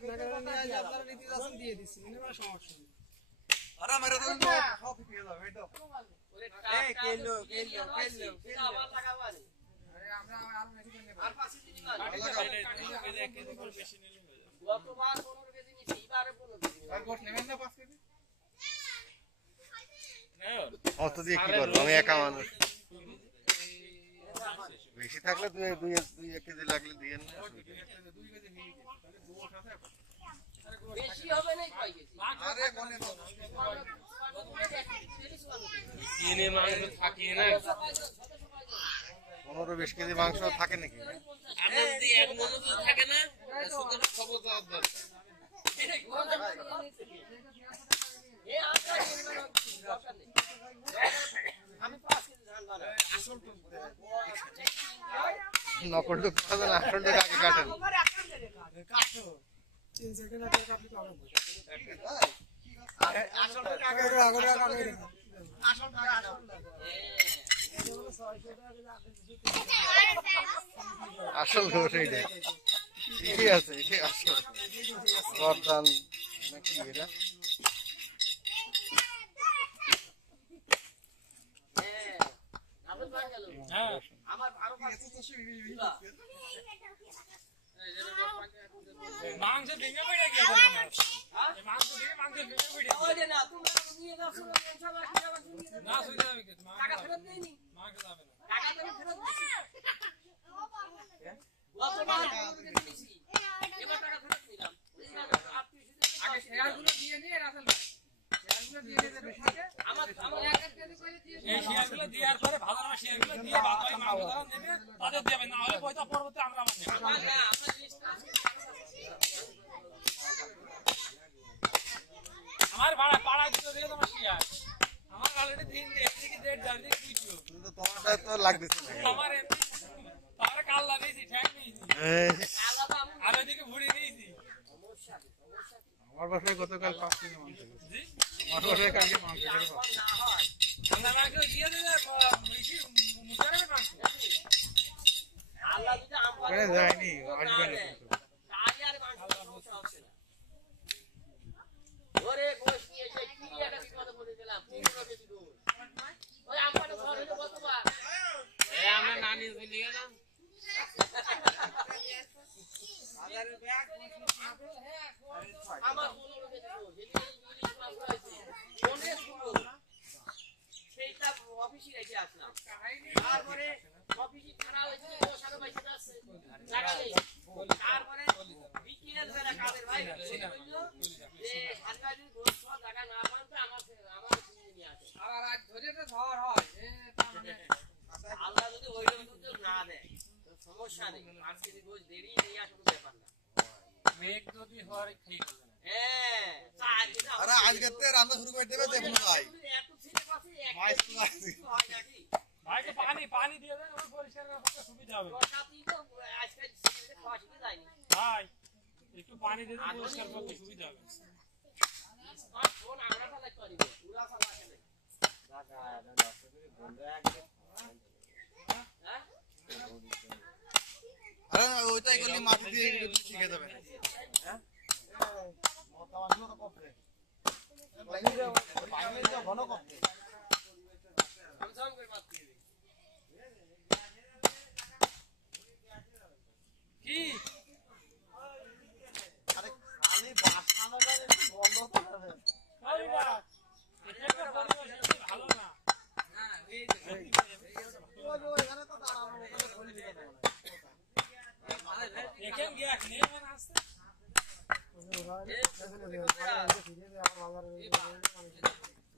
আপনারা নিয়ে আসলে আপনারা নীতি যাচ্ছেন দিয়ে দিচ্ছি কোনো সমস্যা নেই। আরে মেরে তো সব ঠিক হয়ে যাবে এটা এই কেলো আবার লাগাবো আরে আমরা আর বেশি নিব আর 5 কেজি মাল লাগাবো 1 কেজি করে বেশি নিলে হয়ে যাবে গতবার 15 কেজি নিছি এবারে 15 কেজি আর গোট নেবেন না 5 কেজি নাও অত দিয়ে কি করব আমি একা মানুষ বেশি থাকলে 2 কেজি লাগলে দিয়েন না 2 কেজি নিয়ে তাহলে গোট আছে বেশি হবে না কয় কেজি আরে কোনে কিনে মাংস থাকে না 15-20 কেজি মাংস থাকে নাকি আর যদি এক মন তো থাকে না শুধু খবর দাও দরকার এই আটা দরকার নেই আমি 5 কেজি ধান বানাই আসল তো নকল তো কথা না আসল তো আগে কাটেন কাটো 3 সেকেন্ড আগে আপনি পাবেন আসল তো আগে আসল তো আসল ঘটে এটা ঠিক আছে এটা আসল বর্তমান নাকি এটা হ্যাঁ আমার আরো 500 মাংস ভেঙে পড়ে গেছে হ্যাঁ মাংস ভেঙে পড়ে ওরে না তোমরা নিয়ে যাও না সুবিধা হবে কি টাকা ফেরত দেইনি মাংস যাবে না টাকা তুমি ফেরত দিছি গতবার দিছি এবার টাকা ফেরত দিলাম আগে শেয়ারগুলো দিয়ে নিয়ে রাসেল ভাই শেয়ারগুলো দিয়ে নিতে বেশি আমার এক কেজি করে দিয়ে এই শেয়ারগুলো দেওয়ার পরে ভালো না শেয়ারগুলো দিয়ে বাকি মাংস যারা নেবে তাদের দেবে না হলে পয়সা পরবর্তী আমরা নেব না আমরা লিস্ট আমার ভাড়া পাড়ায় দিতে দিয়ে তোমার শেয়ার আমার অলরেডি 3 দিন থেকে ডেট জানি কিছু কিন্তু তোমারটা তো লাগতেছে না আমার তারে কাল লাগিয়েছি ঠ্যাং নিয়েছি আর ওইদিকে ভুড়ি নিয়েছি আমার বাসায় গতকাল 5 কেজি মাংস জি আমার বাসায় কালকে মাংস খেতে পারছি না হয় আমরা মাকে দিয়ে দিলে মিশি মুছারে মাংস আল্লাহ যদি আমরে যায়নি আসবে না কাজে আর মাংস সমস্যা হচ্ছে না ওরে গোশ নিয়ে এসে কি একটা বিপদ বলে দিলাম 15 কেজি দুধ ওই আমপাটা ঘর হলো কতবার এই আমরা নানি চলে গেলাম বাজারের ব্যাগ আমার 15 কেজি দুধ যদি ইংলিশ মাছ রয়েছে অনেক সুন্দর সেইটা অফিসে রেখে আসলাম তারপরে অফিসে খারাপ হয়েছে ও সারা পয়সা যাচ্ছে টাকা নেই তারপরে বিকেল বেলা কাদের ভাই বললো যে হালকা যদি গোশ টাকা না পান তো আমার কিনে নিয়ে আসে আর আজ ধরে তো ঝড় হয় আল্লাহ যদি ওই সুযোগ না দেয় তো সমস্যা নেই 5 কেজি গোশ দেরি নেই আর কোনো ব্যাপার না মেঘ যদি হয় ঠিক হবে না হ্যাঁ আরে আজকে তে রান্না শুরু করে দেবে দেখুন ভাই এত ছিনে পাশে এক হয় নাকি ভাই তো পানি দিয়ে দেন ওই পরিষ্কার করতে সুবিধা হবে বর্ষাতেই তো আজকে ছিনে খাওয়া শিখে যায়নি ভাই একটু পানি দিয়ে দেন পরিষ্কার করতে সুবিধা হবে আর ফোন আমরা চালাই করিব পুরা চালা কেন দাদা দশ করে বন্ধ একদম হ্যাঁ আরে ওইটাই করলে মাটি দিয়ে শিখে যাবে হ্যাঁ মতামত তো করতে পানি তো ঘন করতে কি আরে খালি বাসনাটা একটু বন্ধ করতে হবে আরে না এটা পরিবেশ ভালো না না এই এখানে তো দাঁড়ানো ওখানে খুলে দিতে হবে দেখেন গিয়া নিয়ে মানে আসছে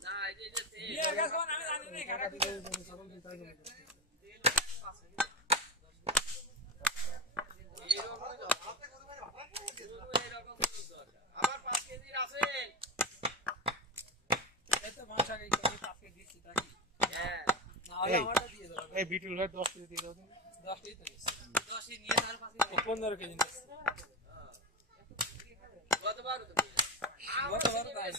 না এই যে বিয়ে গেছে আমি জানি না কাকা আমার 5 কেজি আছে এই তো মাছ আগে 5 কেজি দিছি তাকি হ্যাঁ না হলে আমারটা দিয়ে দাও এই বিটুল ভাই 10 কেজি দিয়ে দাও 10 কেজি তো 10 ই নিয়ে তার পাশে 15 কেজি নিয়ে গতবার তো তাই